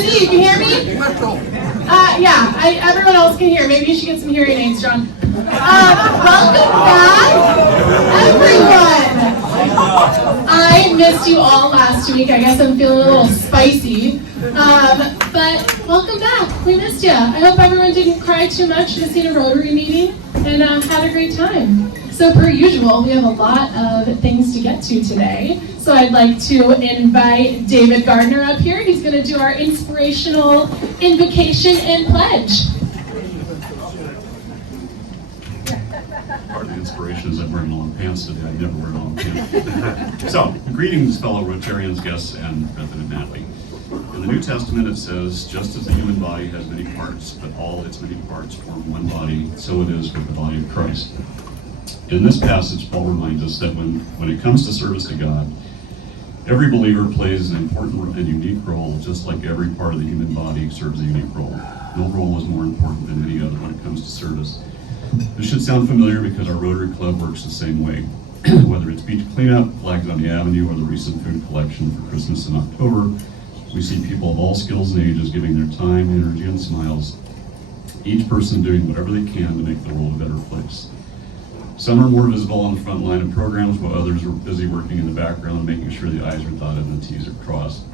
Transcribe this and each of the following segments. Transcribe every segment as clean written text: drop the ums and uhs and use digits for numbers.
Lizzie, you can hear me? Yeah, everyone else can hear. Maybe you should get some hearing aids, John. Welcome back, everyone. I missed you all last week. I guess I'm feeling a little spicy. But welcome back. We missed you. I hope everyone didn't cry too much to see a Rotary meeting and had a great time. So per usual, we have a lot of things to get to today. So I'd like to invite David Gardner up here. He's going to do our inspirational invocation and pledge. Part of the inspiration is I'm wearing long pants today. I never wear long pants. So, greetings, fellow Rotarians, guests, and President Natalie. In the New Testament it says, just as the human body has many parts, but all its many parts form one body, so it is with the body of Christ. In this passage, Paul reminds us that when it comes to service to God, every believer plays an important and unique role, just like every part of the human body serves a unique role. No role is more important than any other when it comes to service. This should sound familiar because our Rotary Club works the same way. Whether it's beach cleanup, flags on the avenue, or the recent food collection for Christmas in October, we see people of all skills and ages giving their time, energy, and smiles, each person doing whatever they can to make the world a better place. Some are more visible on the front line of programs, while others are busy working in the background, making sure the I's are dotted and the T's are crossed.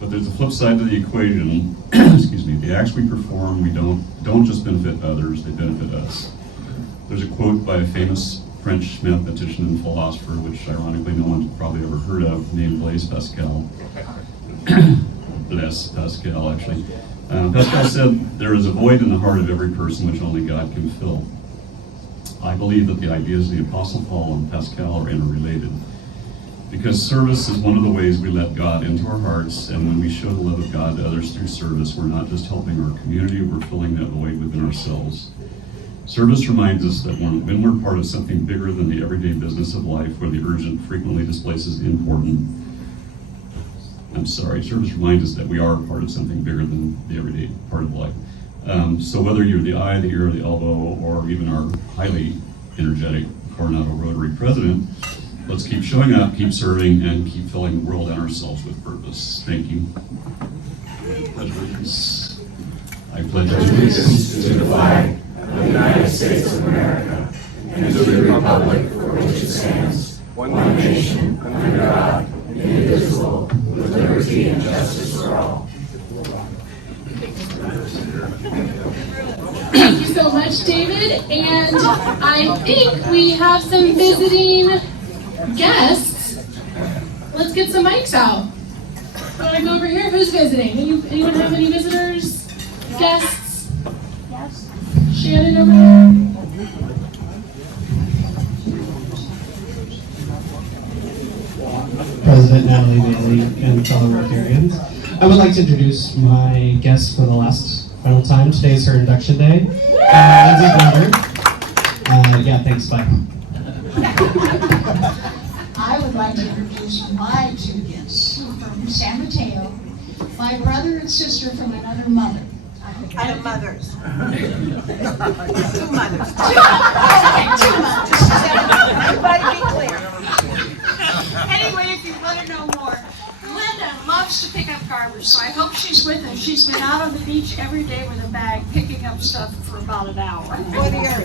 But there's a flip side to the equation. Excuse me. The acts we perform, we don't just benefit others, they benefit us. There's a quote by a famous French mathematician and philosopher, which ironically no one's probably ever heard of, named Blaise Pascal. Blaise Pascal, actually. Pascal said, "There is a void in the heart of every person which only God can fill." I believe that the ideas of the Apostle Paul and Pascal are interrelated, because service is one of the ways we let God into our hearts, and when we show the love of God to others through service, we're not just helping our community, we're filling that void within ourselves. Service reminds us that when we're part of something bigger than the everyday business of life, where the urgent frequently displaces the important. Service reminds us that we are part of something bigger than the everyday part of life. So whether you're the eye, the ear, the elbow, or even our highly energetic Coronado Rotary president, let's keep showing up, keep serving, and keep filling the world and ourselves with purpose. Thank you. Pledge allegiance. I pledge allegiance to the flag of the United States of America and to the republic for which it stands, one nation, under God, indivisible, with liberty and justice for all. Thank you so much, David. And I think we have some visiting guests. Let's get some mics out. I want to go over here. Who's visiting? Anyone have any visitors? Guests? Yes. Shannon over there. President Natalie Bailey and fellow Rotarians. I would like to introduce my guest for the last final time. Today is her induction day. Lindsay Bruner. Yeah, thanks, bye. I would like to introduce my two guests from San Mateo, my brother and sister from another mother. I have mothers. Two mothers. Two mothers. Everybody be clear. Anyway, if you want to know more, Linda loves to pick up garbage, so I hope she's with us. She's been out on the beach every day with a bag picking up stuff for about an hour. What do you?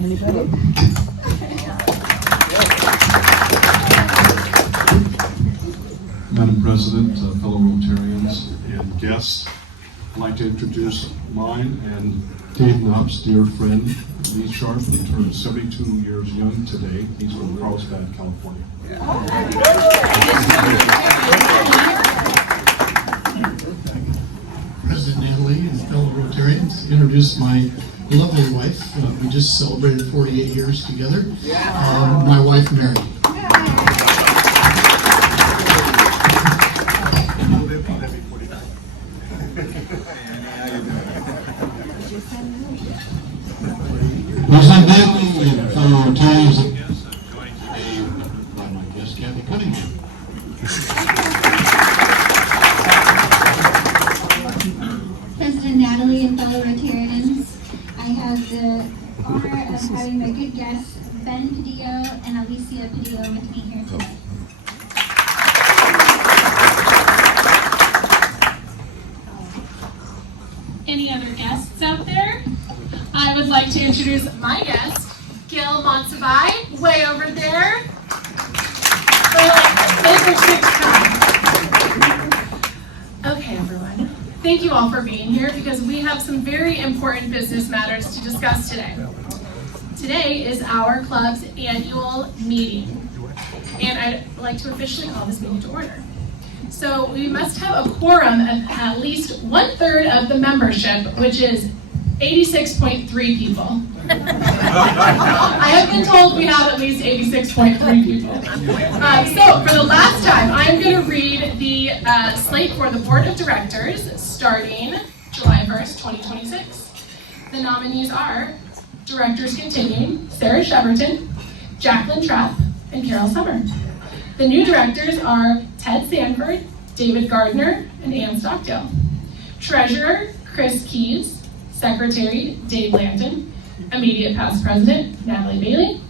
Anybody? Madam President, fellow Rotarians, and guests, I'd like to introduce mine and Dave Knopp's dear friend, Lee Sharp, who turned 72 years young today. He's from Carlsbad, California. President Natalie and fellow Rotarians, introduce my lovely wife. We just celebrated 48 years together. My wife, Mary. President Natalie and fellow Rotarians, joined today by my guest, Kathy Cunningham. President Natalie and fellow Rotarians, I have the honor of having my good guests, Ben Padillo and Alicia Padillo. introduce my guest, Gil Monsivai, way over there. For like 5th or 6th time. Okay, everyone. Thank you all for being here because we have some very important business matters to discuss today. Today is our club's annual meeting, and I'd like to officially call this meeting to order. So we must have a quorum of at least 1/3 of the membership, which is 86.3 people. I have been told we have at least 86.3 people. So for the last time, I'm going to read the slate for the Board of Directors starting July 1st, 2026. The nominees are Directors Continuing, Sarah Sheverton, Jacqueline Trapp, and Carol Summer. The new directors are Ted Sanford, David Gardner, and Ann Stockdale. Treasurer, Chris Keys. Secretary, Dave Lanton. Immediate past president, Natalie Bailey.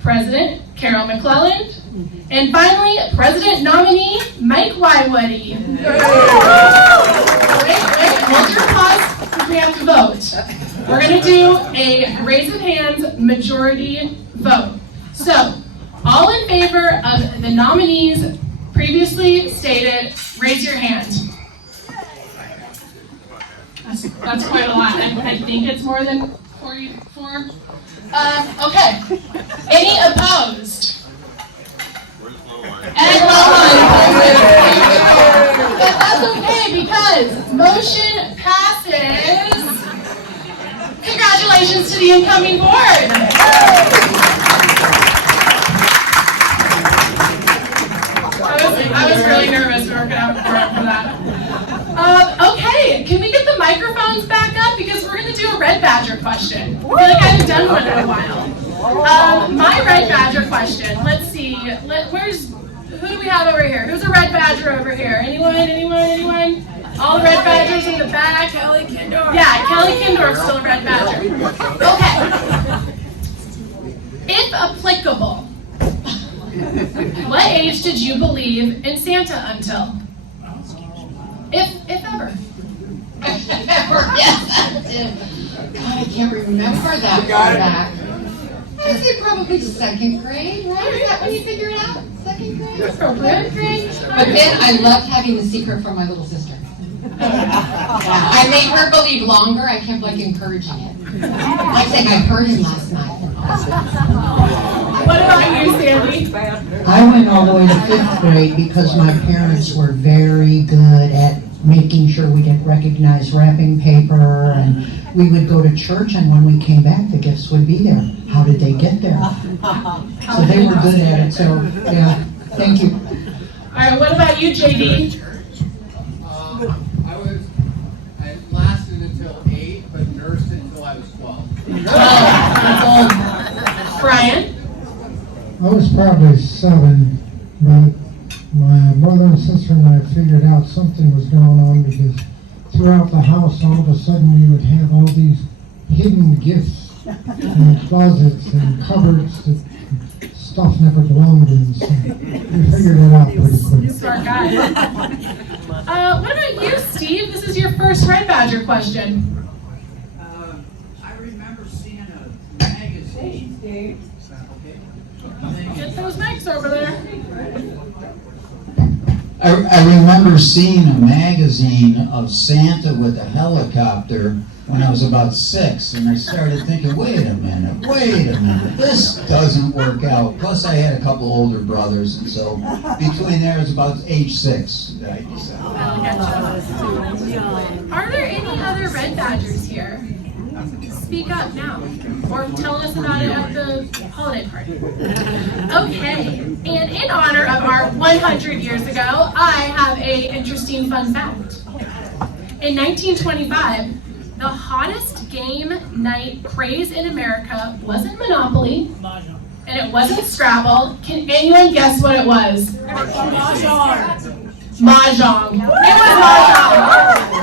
President, Carol McClelland. And finally, president nominee, Mike Wywoody. Wait, hold your applause because we have to vote. We're going to do a raise of hands majority vote. So, all in favor of the nominees previously stated, raise your hand. That's quite a lot. I think it's more than 44. Okay. Any opposed? And but that's okay because motion passes. Congratulations to the incoming board. I was really nervous we weren't going to have a quorum for that. Okay, can we get the microphones back up? Because we're going to do a Red Badger question. I feel like I haven't done one in a while. My Red Badger question, let's see. Who do we have over here? Who's a Red Badger over here? Anyone? All the Red Badgers in the back? Kelly Kindorf. Yeah, Kelly Kindorf's still a Red Badger. Okay. If applicable, what age did you believe in Santa until? If ever. Yes, I did. God, I can't remember that far back. I'd say probably 2nd grade, right? Is that when you figure it out? 2nd grade? Appropriate grade. But then I loved having the secret from my little sister. I made her believe longer. I kept encouraging it. Like saying I heard him last night. What about you, Sandy? I went all the way to 5th grade because my parents were very good at making sure we get recognized wrapping paper, and we would go to church, and when we came back, the gifts would be there. How did they get there? So they were good at it, so yeah, thank you. All right, what about you, JD? I lasted until 8, but nursed until I was 12. That's old. Brian? I was probably 7, but my brother and sister and I figured out something was going on because throughout the house, all of a sudden, we would have all these hidden gifts in closets and cupboards that stuff never belonged in. So we figured it out pretty quick. Smart guy. What about you, Steve? This is your first Red Badger question. I remember seeing a magazine. Get those mics over there. I remember seeing a magazine of Santa with a helicopter when I was about 6, and I started thinking, wait a minute, this doesn't work out. Plus I had a couple older brothers, and so between there it was about age 6 that I decided. Are there any other Red Badgers here? Speak up now, or tell us about it at the holiday party. Okay, and in honor of our 100 years ago, I have a interesting fun fact. In 1925, the hottest game night craze in America wasn't Monopoly, and it wasn't Scrabble. Can anyone guess what it was? Mahjong. It was Mahjong.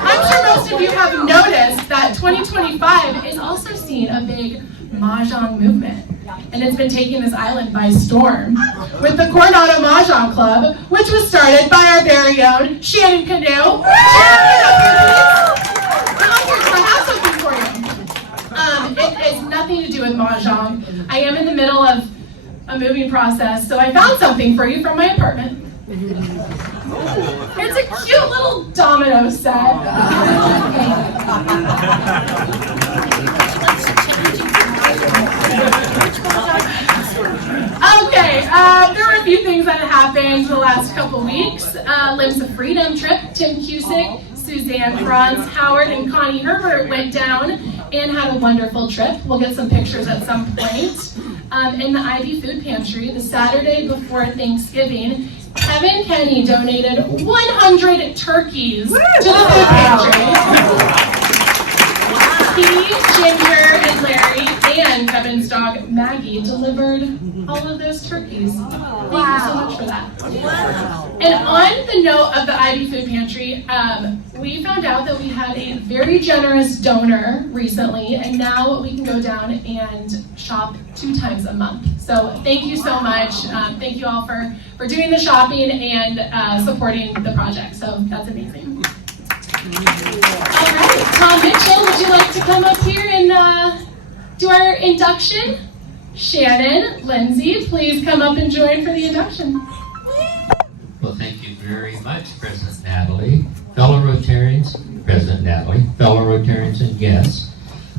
I'm sure most of you have noticed that 2025 is also seeing a big Mahjong movement. And it's been taking this island by storm with the Coronado Mahjong Club, which was started by our very own Shannon Canoe. Shannon, get up here, please. Come up here, I have something for you. It has nothing to with Mahjong. I am in the middle of a moving process, so I found something for you from my apartment. It's a cute little domino set. Okay, there were a few things that happened the last couple weeks. Limbs of Freedom trip, Tim Cusick, Suzanne Franz, Howard, and Connie Herbert went down and had a wonderful trip. We'll get some pictures at some point. In the Ivy Food Pantry, the Saturday before Thanksgiving, Kevin Kenny donated 100 turkeys to the food pantry. He, Ginger, and Larry, and Kevin's dog Maggie delivered all of those turkeys. Thank you so much for that. And on the note of the Ivy Food Pantry, we found out that we had a very generous donor recently, and now we can go down and shop 2 times a month. So thank you so much. Thank you all for doing the shopping and supporting the project. So that's amazing. All right, Tom Mitchell, would you like to come up here and do our induction? Shannon, Lindsay, please come up and join for the induction. Well, thank you very much, President Natalie, fellow Rotarians, President Natalie, fellow Rotarians and guests.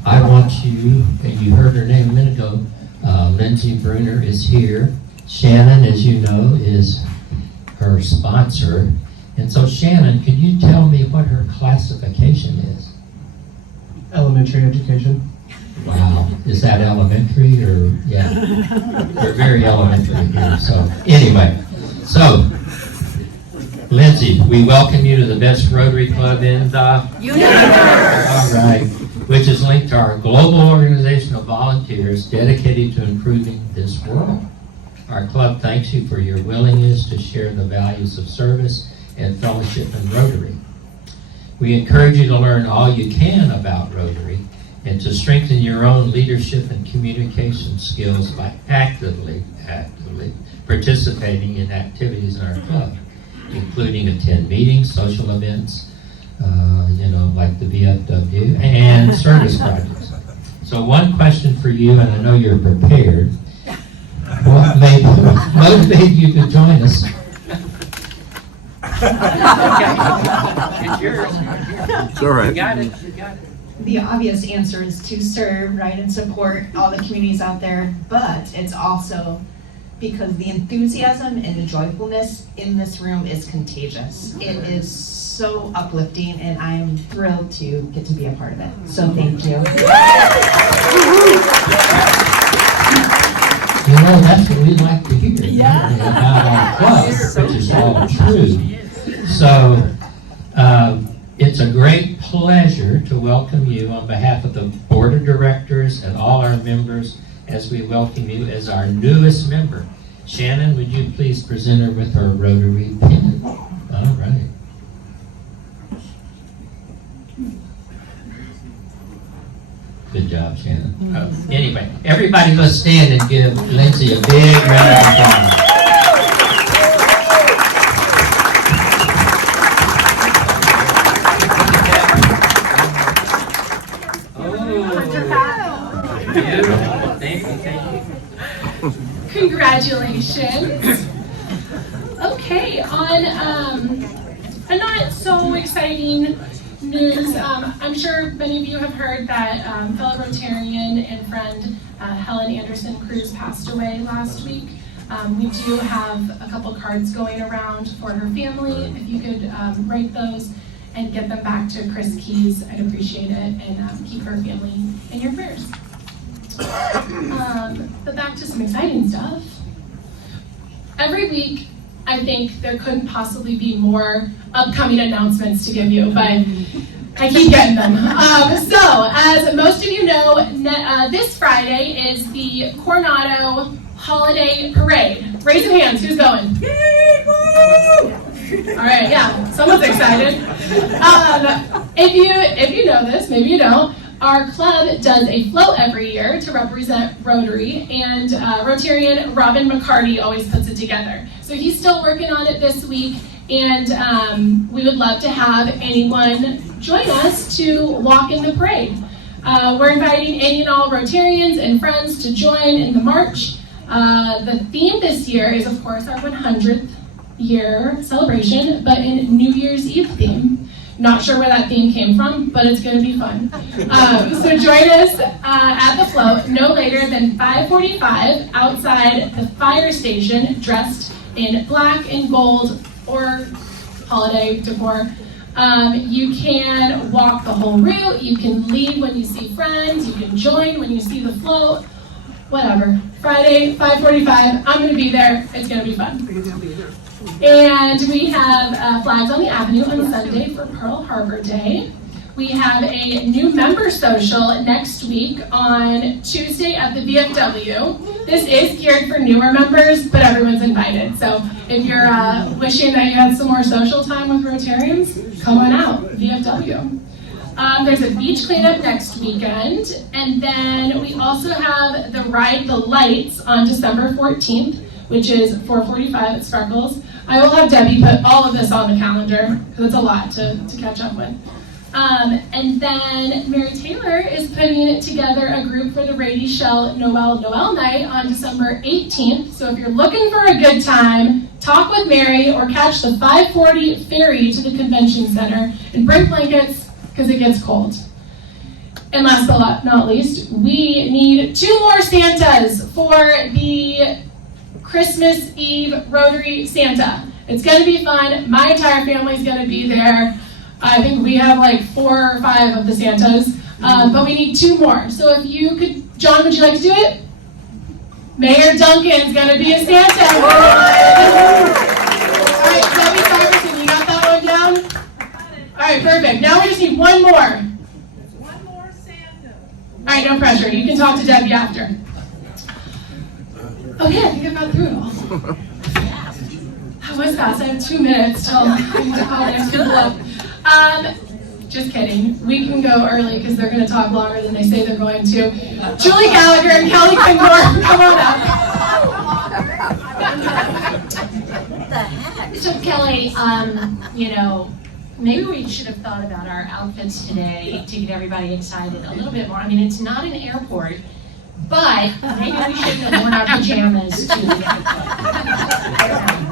I want you, and you heard her name a minute ago, Lindsay Bruner is here. Shannon, as you know, is her sponsor. And so, Shannon, could you tell me what her classification is? Elementary education. Wow, is that elementary or, yeah, we're very elementary here, so, anyway. So, Lindsay, we welcome you to the best Rotary Club in the universe. All right, which is linked to our global organization of volunteers dedicated to improving this world. Our club thanks you for your willingness to share the values of service and fellowship in Rotary. We encourage you to learn all you can about Rotary and to strengthen your own leadership and communication skills by actively participating in activities in our club, including attend meetings, social events, like the VFW, and service projects. So one question for you, and I know you're prepared. What motivated you to join us? It's yours. It's all right. You got it. The obvious answer is to serve, right, and support all the communities out there, but it's also because the enthusiasm and the joyfulness in this room is contagious. It is so uplifting, and I am thrilled to get to be a part of it. So thank you. You know, that's what we'd like to hear about our club, which is all true. So, it's a great pleasure to welcome you on behalf of the Board of Directors and all our members as we welcome you as our newest member. Shannon, would you please present her with her Rotary pin? All right. Good job, Shannon. Anyway, everybody let's stand and give Lindsay a big round of applause. Congratulations. Okay, on a not so exciting news, I'm sure many of you have heard that fellow Rotarian and friend Helen Anderson Cruz passed away last week. We do have a couple cards going around for her family. If you could write those and get them back to Chris Keys, I'd appreciate it, and keep her family in your prayers. But back to some exciting stuff. Every week, I think there couldn't possibly be more upcoming announcements to give you, but I keep getting them. So, as most of you know, this Friday is the Coronado Holiday Parade. Raise your hands, who's going? All right, yeah, someone's excited. If you know this, maybe you don't, our club does a float every year to represent Rotary, and Rotarian Robin McCarty always puts it together. So he's still working on it this week, and we would love to have anyone join us to walk in the parade. We're inviting any and all Rotarians and friends to join in the march. The theme this year is, of course, our 100th year celebration, but in New Year's Eve theme. Not sure where that theme came from, but it's going to be fun. So join us at the float no later than 5:45 outside the fire station, dressed in black and gold or holiday decor. You can walk the whole route, you can leave when you see friends, you can join when you see the float, whatever. Friday, 5:45, I'm going to be there, it's going to be fun. And we have flags on the avenue on Sunday for Pearl Harbor Day. We have a new member social next week on Tuesday at the VFW. This is geared for newer members, but everyone's invited. So if you're wishing that you had some more social time with Rotarians, come on out, VFW. There's a beach cleanup next weekend, and then we also have the Ride the Lights on December 14th, which is 4:45 at Sparkles. I will have Debbie put all of this on the calendar, because it's a lot to catch up with. And then Mary Taylor is putting together a group for the Rady Shell Noel night on December 18th. So if you're looking for a good time, talk with Mary or catch the 5:40 ferry to the convention center and bring blankets because it gets cold. And last but not least, we need 2 more Santas for the Christmas Eve Rotary Santa. It's going to be fun. My entire family's going to be there. I think we have like 4 or 5 of the Santas, but we need 2 more. So if you could, John, would you like to do it? Mayor Duncan's going to be a Santa. All right, Debbie Syverson, you got that one down? All right, perfect. Now we just need 1 more. One more Santa. All right, no pressure. You can talk to Debbie after. Okay, I think I got through it all. That was fast. I have 2 minutes till I need to call next people up. Just kidding. We can go early because they're going to talk longer than they say they're going to. Julie Gallagher and Kelly Kingor, come on up. What the heck? So Kelly, you know, maybe we should have thought about our outfits today to get everybody excited a little bit more. I mean, it's not an airport, but maybe we shouldn't have worn our pajamas to the airport.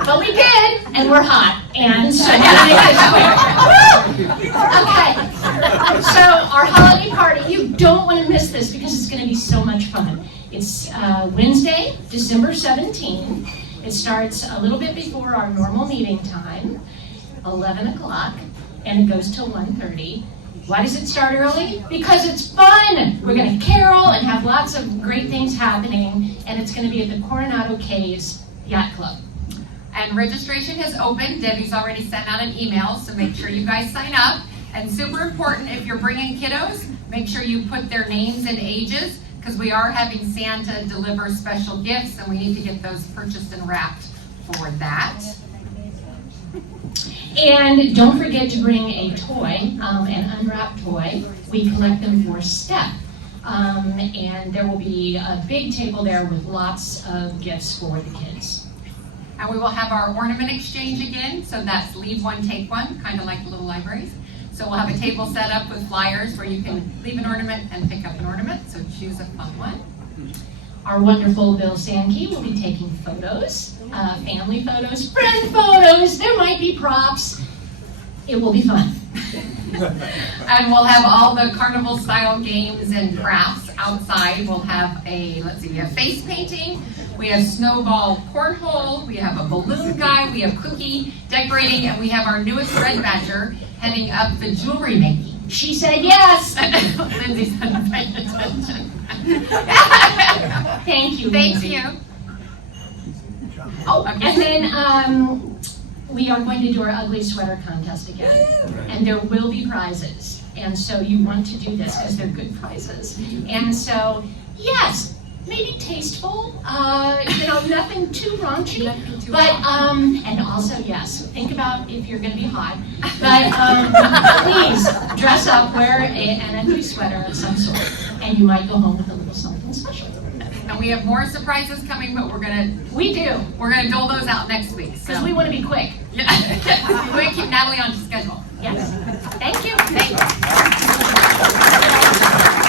But we did, and we're hot, and so okay. So our holiday party, you don't want to miss this because it's going to be so much fun. It's Wednesday, December 17th. It starts a little bit before our normal meeting time, 11 o'clock, and it goes till 1:30. Why does it start early? Because it's fun! We're going to carol and have lots of great things happening, and it's going to be at the Coronado Cays Yacht Club. And registration has opened. Debbie's already sent out an email, so make sure you guys sign up. And super important, if you're bringing kiddos, make sure you put their names and ages, because we are having Santa deliver special gifts, and we need to get those purchased and wrapped for that. And don't forget to bring a toy, an unwrapped toy. We collect them for STEP. And there will be a big table there with lots of gifts for the kids. And we will have our ornament exchange again, so that's leave one, take one, kind of like little libraries. So we'll have a table set up with flyers where you can leave an ornament and pick up an ornament, so choose a fun one. Our wonderful Bill Sankey will be taking photos, family photos, friend photos, there might be props. It will be fun. And we'll have all the carnival style games and crafts outside. We'll have we have face painting, we have snowball cornhole, we have a balloon guy, we have cookie decorating, and we have our newest red badger heading up the jewelry making. She said yes. Lindsay's not paying attention. Thank you, Thank Lindsay. you. Oh, and then we are going to do our ugly sweater contest again, and there will be prizes. And so you want to do this because they're good prizes. And so, yes, maybe tasteful, nothing too raunchy, but, and also, yes, think about if you're going to be hot, but please dress up, wear an ugly sweater of some sort, and you might go home with a little something special. And we have more surprises coming, but we're gonna dole those out next week. Because we want to be quick. Yeah. We want to keep Natalie on schedule. Yes. Thank you. Thank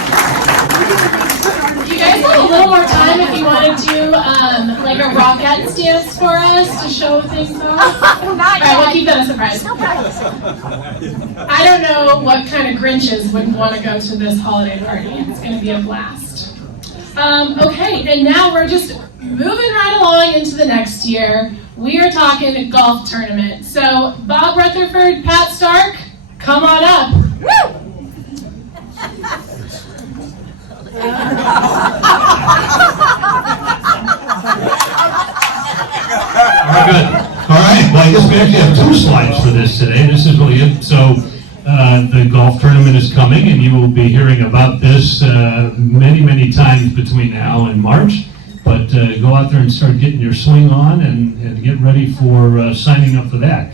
you. want to do like a Rockettes dance for us to show things off? All right, we'll keep that a surprise. I don't know what kind of Grinches would want to go to this holiday party. It's going to be a blast. Okay, and now we're just moving right along into the next year. We are talking golf tournament. So Bob Rutherford, Pat Stark, come on up. Woo! Very good. All right. Well, I guess we actually have 2 slides for this today. This is really it. So the golf tournament is coming, and you will be hearing about this many times between now and March. But go out there and start getting your swing on and get ready for signing up for that.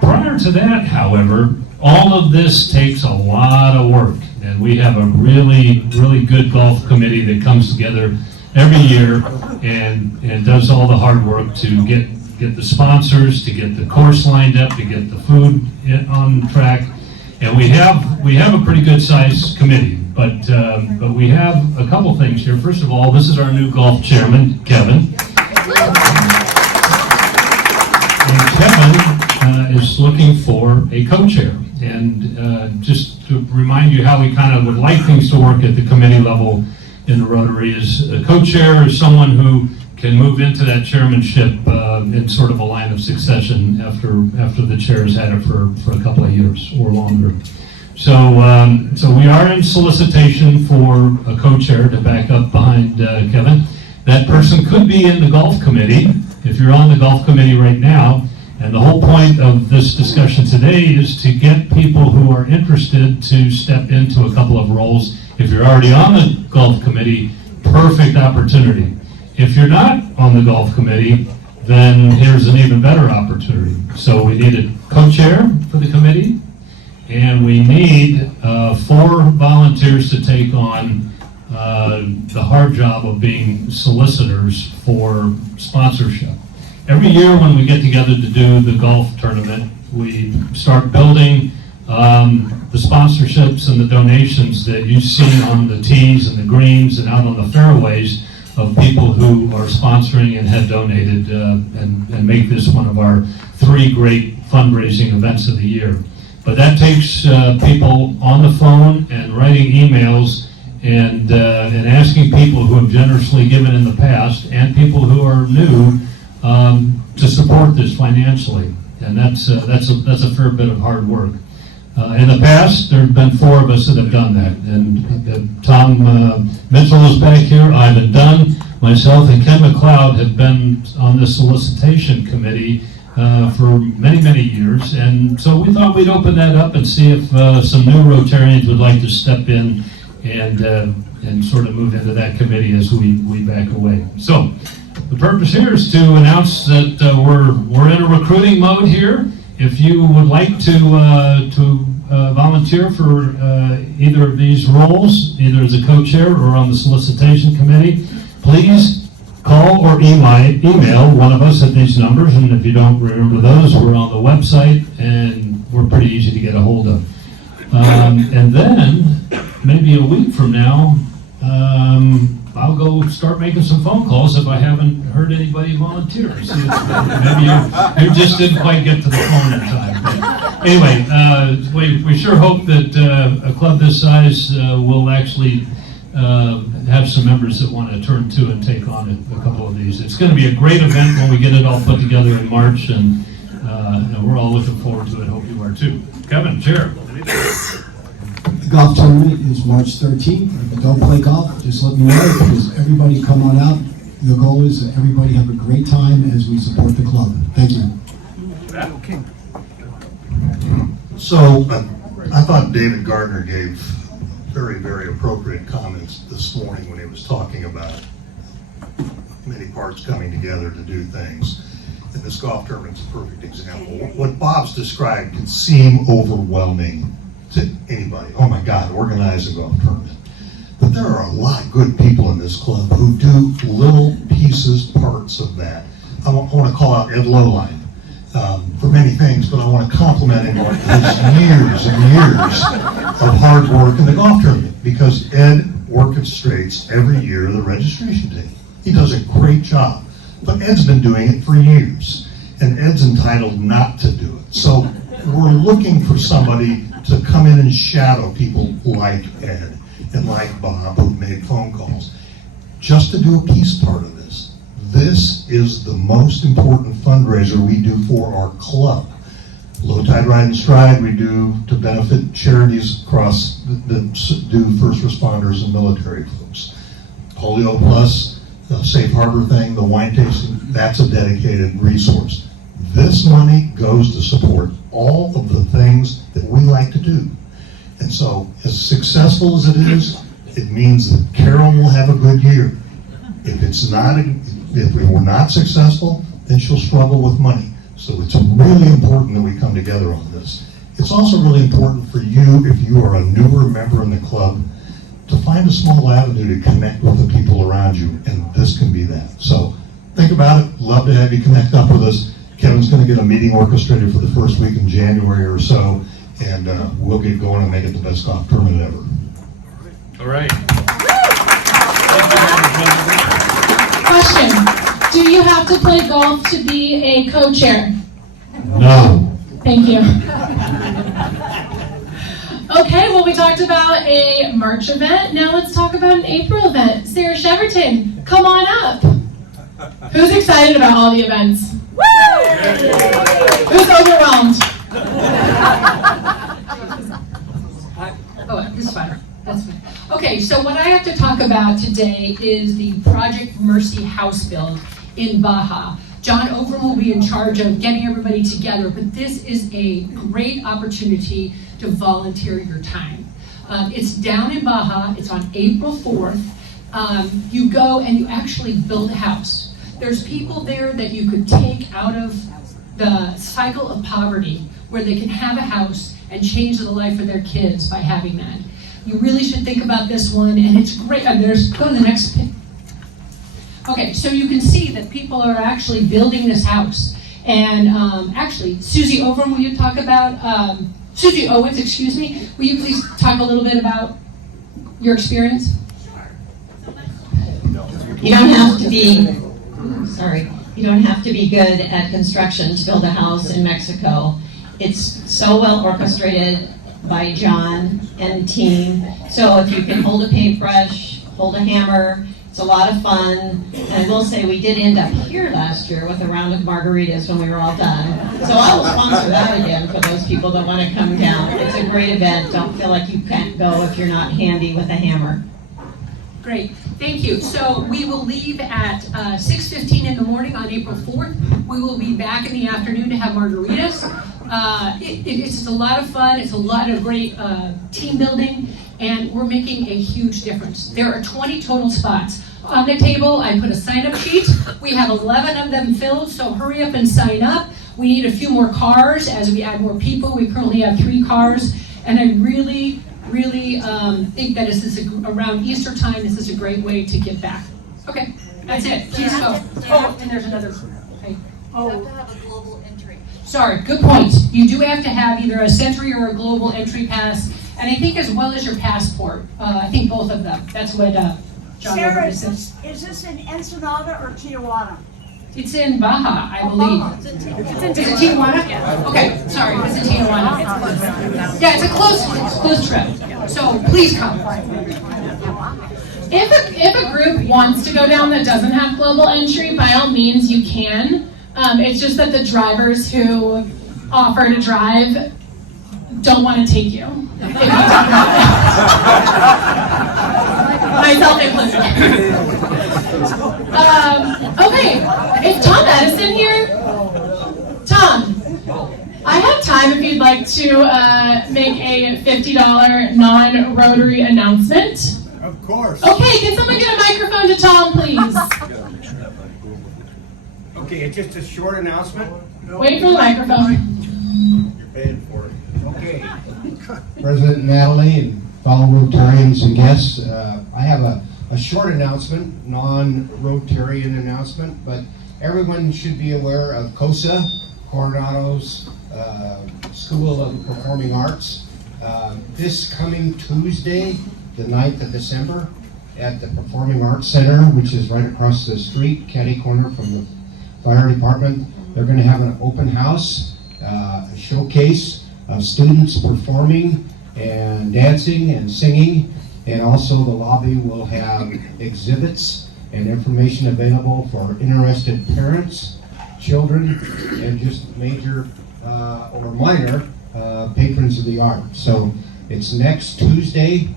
Prior to that, however, all of this takes a lot of work. And we have a really good golf committee that comes together every year and does all the hard work to get the sponsors, to get the course lined up, to get the food on track. And we have a pretty good sized committee, but we have a couple things here. First of all, this is our new golf chairman, Kevin. And Kevin is looking for a co-chair. And just to remind you how we kind of would like things to work at the committee level in the Rotary is a co-chair is someone who can move into that chairmanship in sort of a line of succession after the chair has had it for a couple of years or longer. So we are in solicitation for a co-chair to back up behind Kevin. That person could be in the golf committee. If you're on the golf committee right now, and the whole point of this discussion today is to get people who are interested to step into a couple of roles. If you're already on the golf committee, perfect opportunity. If you're not on the golf committee, then here's an even better opportunity. So we need a co-chair for the committee, and we need 4 volunteers to take on the hard job of being solicitors for sponsorship. Every year when we get together to do the golf tournament, we start building the sponsorships and the donations that you see on the tees and the greens and out on the fairways of people who are sponsoring and have donated and make this one of our 3 great fundraising events of the year. But that takes people on the phone and writing emails and asking people who have generously given in the past and people who are new to support this financially, and that's a fair bit of hard work. In the past, there have been 4 of us that have done that, and Tom Mitchell is back here, Ivan Dunn, myself, and Ken McLeod have been on the solicitation committee for many years, and so we thought we'd open that up and see if some new Rotarians would like to step in and sort of move into that committee as we back away. So. The purpose here is to announce that we're in a recruiting mode here. If you would like to volunteer for either of these roles, either as a co-chair or on the solicitation committee, please call or email one of us at these numbers. And if you don't remember those, we're on the website and we're pretty easy to get a hold of. And then maybe a week from now, I'll go start making some phone calls if I haven't heard anybody volunteer. See, maybe you just didn't quite get to the phone in time. But anyway, we sure hope that a club this size will actually have some members that want to turn to and take on a couple of these. It's going to be a great event when we get it all put together in March, and we're all looking forward to it. Hope you are too. Kevin, Chair. The golf tournament is March 13th. If you don't play golf, just let me know, because everybody come on out. The goal is that everybody have a great time as we support the club. Thank you. Okay. So I thought David Gardner gave very appropriate comments this morning when he was talking about many parts coming together to do things. And this golf tournament's a perfect example. What Bob's described can seem overwhelming to anybody. Oh my God, organize a golf tournament. But there are a lot of good people in this club who do little pieces, parts of that. I want to call out Ed Lowline for many things, but I want to compliment him on his years and years of hard work in the golf tournament, because Ed orchestrates every year the registration date. He does a great job. But Ed's been doing it for years, and Ed's entitled not to do it. So we're looking for somebody to come in and shadow people like Ed and like Bob, who made phone calls, just to do a piece part of this. This is the most important fundraiser we do for our club. Low Tide Ride and Stride we do to benefit charities across that do first responders and military folks. Polio Plus, the Safe Harbor thing, the wine tasting, that's a dedicated resource. This money goes to support all of the things that we like to do. And so, as successful as it is, it means that Carol will have a good year. If we were not successful, then she'll struggle with money. So it's really important that we come together on this. It's also really important for you, if you are a newer member in the club, to find a small avenue to connect with the people around you, and this can be that. So think about it. Love to have you connect up with us. Kevin's going to get a meeting orchestrated for the first week in January or so, and we'll get going and make it the best golf tournament ever. All right. Question, do you have to play golf to be a co-chair? No. Thank you. Okay, well, we talked about a March event. Now let's talk about an April event. Sarah Sheverton, come on up. Who's excited about all the events? Woo! Who's overwhelmed? Oh, this is fine. That's fine. Okay, so what I have to talk about today is the Project Mercy House build in Baja. John Overman will be in charge of getting everybody together, but this is a great opportunity to volunteer your time. It's down in Baja. It's on April 4th. You go and you actually build a house. There's people there that you could take out of the cycle of poverty, where they can have a house and change the life of their kids by having that. You really should think about this one, and it's great. And go to the next page. Okay, so you can see that people are actually building this house. And actually, Susie Overman, will you talk about, Susie Owens, excuse me, will you please talk a little bit about your experience? You don't have to be, you don't have to be good at construction to build a house in Mexico. It's so well orchestrated by John and team. So if you can hold a paintbrush, hold a hammer, it's a lot of fun. And I will say we did end up here last year with a round of margaritas when we were all done. So I will sponsor that again for those people that want to come down. It's a great event. Don't feel like you can't go if you're not handy with a hammer. Great, thank you. So we will leave at 6:15 in the morning on April 4th. We will be back in the afternoon to have margaritas. It's just a lot of fun. It's a lot of great team building, and we're making a huge difference. There are 20 total spots. On the table, I put a sign-up sheet. We have 11 of them filled, so hurry up and sign up. We need a few more cars as we add more people. We currently have 3 cars, and I really think that this is around Easter time. This is a great way to give back. Okay, that's it. Please go. Oh, and there's another. Okay. You have to have a global entry. Sorry, good point. You do have to have either a Century or a global entry pass, and I think as well as your passport. I think both of them. That's what John Sarah, is is this in Ensenada or Tijuana? It's in Baja, I believe. It's in Tijuana? Yeah. Okay, sorry, it's in Tijuana. Yeah, it's a close one. It's a close trip. So please come. If a group wants to go down that doesn't have global entry, by all means you can. It's just that the drivers who offer to drive don't want to take you. Myself included. Okay, is Tom Edison here? Tom, I have time if you'd like to make a $50 non-Rotary announcement. Of course. Okay, can someone get a microphone to Tom, please? Okay, it's just a short announcement. Wait for the microphone. You're paying for it. Okay. President Natalie and fellow Rotarians and guests, I have a short announcement, non-Rotarian announcement, but everyone should be aware of COSA, Coronado's School of Performing Arts. This coming Tuesday, the 9th of December, at the Performing Arts Center, which is right across the street, catty corner from the fire department. They're going to have an open house, a showcase of students performing and dancing and singing, and also the lobby will have exhibits and information available for interested parents, children, and just major or minor patrons of the art. So it's next Tuesday,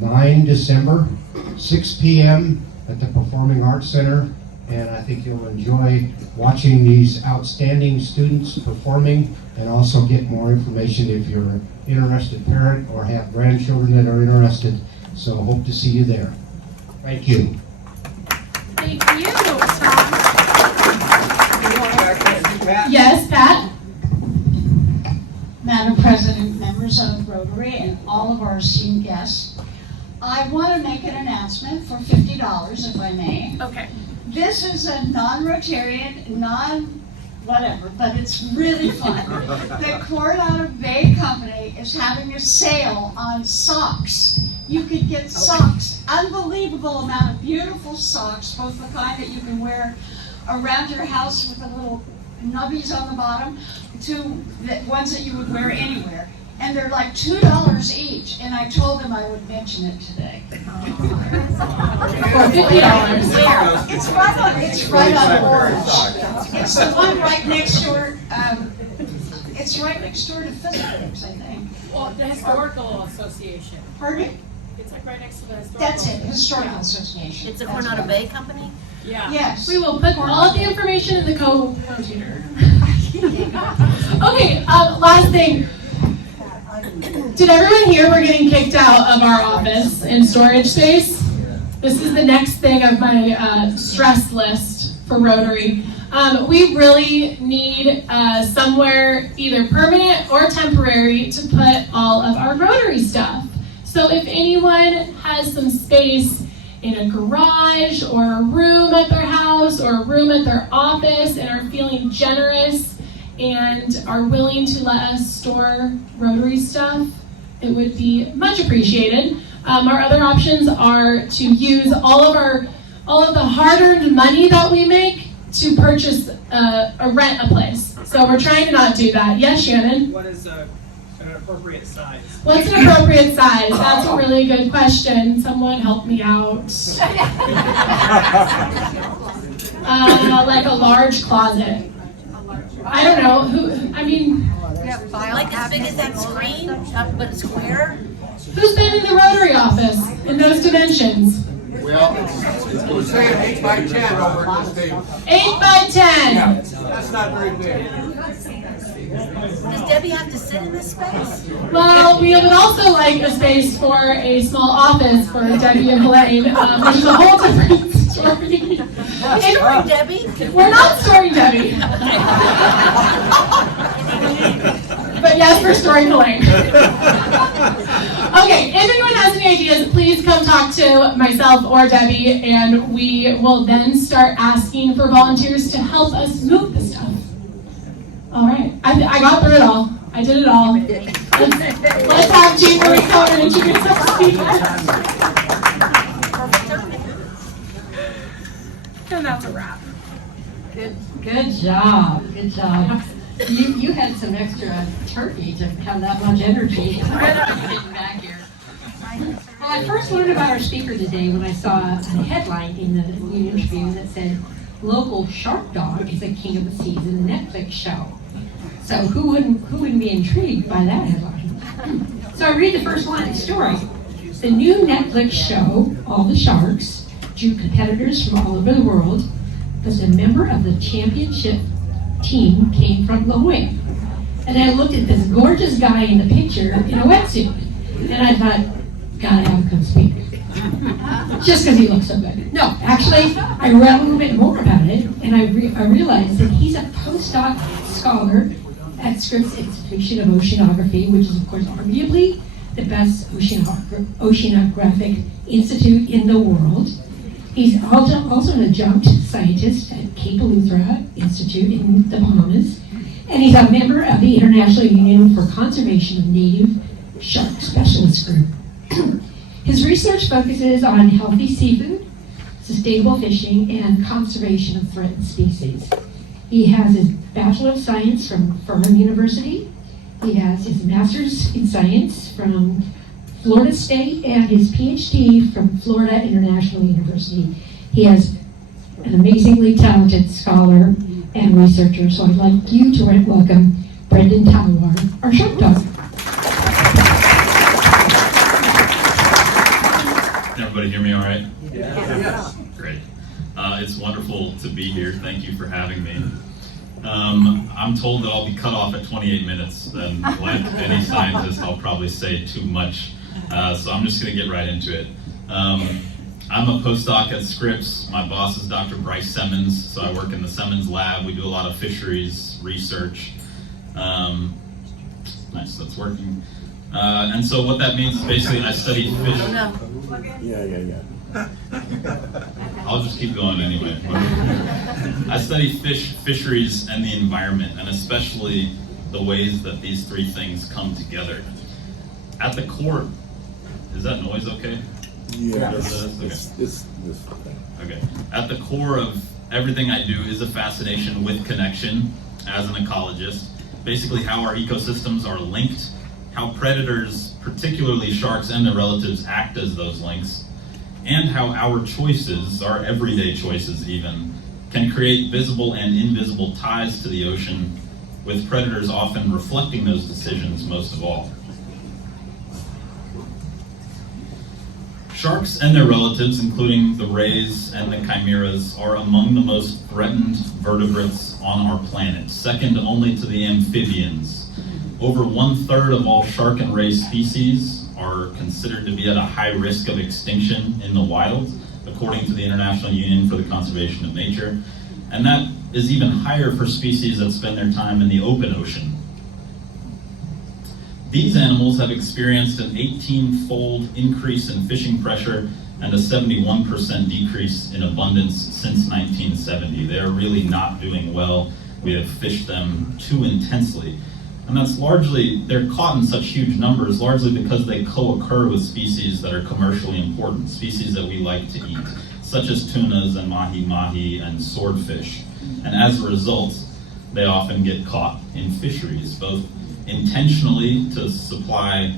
9 December, 6 p.m. at the Performing Arts Center, and I think you'll enjoy watching these outstanding students performing, and also get more information if you're an interested parent or have grandchildren that are interested. So hope to see you there. Thank you. Thank you, Tom. Yes, Pat? Madam President, members of Rotary, and all of our esteemed guests, I want to make an announcement for $50, if I may. Okay. This is a non-Rotarian, non-whatever, but it's really fun. The Coronado Bay Company is having a sale on socks. You could get socks, unbelievable amount of beautiful socks, both the kind that you can wear around your house with the little nubbies on the bottom, to the ones that you would wear anywhere. And they're like $2 each, and I told them I would mention it today. For $50. It's right on Orange. It's the one right next door, it's right next door to Physics, I think. Well, the Historical Association. Pardon me? It's like right next to the Historical. That's it, Historical Association. It's a Coronado Bay company? Yeah. Yes. We will put all of the information in the co-tutor. Okay, last thing. Did everyone hear we're getting kicked out of our office in storage space? This is the next thing of my stress list for Rotary. We really need somewhere either permanent or temporary to put all of our Rotary stuff. So if anyone has some space in a garage or a room at their house or a room at their office and are feeling generous and are willing to let us store Rotary stuff, it would be much appreciated. Our other options are to use all of the hard-earned money that we make to purchase or rent a place. So we're trying to not do that. Yes, Shannon? What is an appropriate size? What's an appropriate size? That's a really good question. Someone help me out. Like a large closet. I don't know. Like as big as that screen, but square? Who's been in the Rotary office in those dimensions? Well, we're saying 8 by 10 over at this table. 8 by 10. Yeah, that's not very big. Does Debbie have to sit in this space? Well, we would also like a space for a small office for Debbie and Helene, which is a whole different story. Storing Debbie? We're not storing Debbie. But yes, we're storing Helene. Okay, if anyone has any ideas, please come talk to myself or Debbie, and we will then start asking for volunteers to help us move the stuff. All right, I got through it all. I did it all. Let's have Jean Marie come and introduce our speaker. And that's a wrap. Good job. Good job. You had some extra turkey to have that much energy. Back here. I first learned about our speaker today when I saw a headline in the interview that said, "Local Shark Dog is the king of the season Netflix show." So who wouldn't be intrigued by that headline? So I read the first line of the story. The new Netflix show, All the Sharks, drew competitors from all over the world, but the member of the championship team came from La Jolla. And I looked at this gorgeous guy in the picture in a wetsuit, and I thought, gotta have him come speak. Just because he looks so good. No, actually, I read a little bit more about it, and I realized that he's a postdoc scholar at Scripps Institution of Oceanography, which is, of course, arguably the best oceanographic institute in the world. He's also an adjunct scientist at Cape Eleuthera Institute in the Bahamas, and he's a member of the International Union for Conservation of Native Shark Specialist Group. His research focuses on healthy seafood, sustainable fishing, and conservation of threatened species. He has his Bachelor of Science from Furman University. He has his Master's in Science from Florida State and his PhD from Florida International University. He is an amazingly talented scholar and researcher, so I'd like you to welcome Brendan Talwar, our shark dog. Can everybody hear me all right? Yes. Great. It's wonderful to be here. Thank you for having me. I'm told that I'll be cut off at 28 minutes, and like any scientist, I'll probably say too much. So I'm just going to get right into it. I'm a postdoc at Scripps. My boss is Dr. Bryce Simmons, so I work in the Simmons lab. We do a lot of fisheries research. Nice, that's working. And so what that means is basically I study fish. Yeah. I'll just keep going anyway. I study fisheries and the environment, and especially the ways that these three things come together. At the core, is that noise okay? Yeah. Okay. At the core of everything I do is a fascination with connection as an ecologist. Basically how our ecosystems are linked, how predators, particularly sharks and their relatives, act as those links, and how our choices, our everyday choices even, can create visible and invisible ties to the ocean, with predators often reflecting those decisions most of all. Sharks and their relatives, including the rays and the chimeras, are among the most threatened vertebrates on our planet, second only to the amphibians. Over 1/3 of all shark and ray species are considered to be at a high risk of extinction in the wild, according to the International Union for the Conservation of Nature. And that is even higher for species that spend their time in the open ocean. These animals have experienced an 18-fold increase in fishing pressure and a 71% decrease in abundance since 1970. They are really not doing well. We have fished them too intensely. And that's largely, they're caught in such huge numbers, largely because they co-occur with species that are commercially important, species that we like to eat, such as tunas and mahi-mahi and swordfish. And as a result, they often get caught in fisheries, both intentionally to supply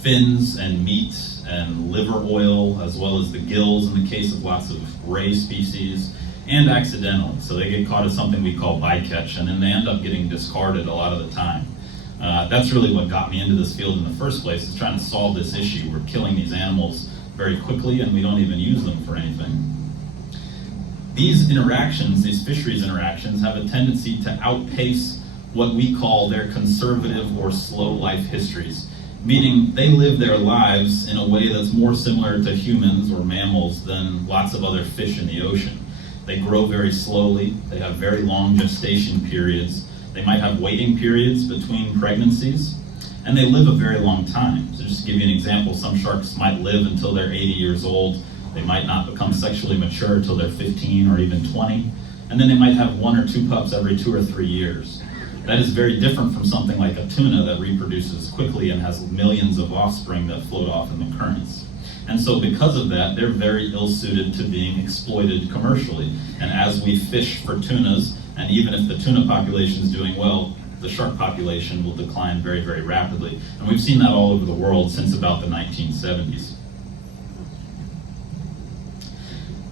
fins and meat and liver oil, as well as the gills in the case of lots of ray species, and accidentally. So they get caught as something we call bycatch, and then they end up getting discarded a lot of the time. That's really what got me into this field in the first place, is trying to solve this issue. We're killing these animals very quickly, and we don't even use them for anything. These interactions, these fisheries interactions, have a tendency to outpace what we call their conservative or slow life histories, meaning they live their lives in a way that's more similar to humans or mammals than lots of other fish in the ocean. They grow very slowly, they have very long gestation periods, they might have waiting periods between pregnancies, and they live a very long time. So just to give you an example, some sharks might live until they're 80 years old, they might not become sexually mature until they're 15 or even 20, and then they might have 1 or 2 pups every 2 or 3 years. That is very different from something like a tuna that reproduces quickly and has millions of offspring that float off in the currents. And so because of that, they're very ill-suited to being exploited commercially. And as we fish for tunas, and even if the tuna population is doing well, the shark population will decline very, very rapidly. And we've seen that all over the world since about the 1970s.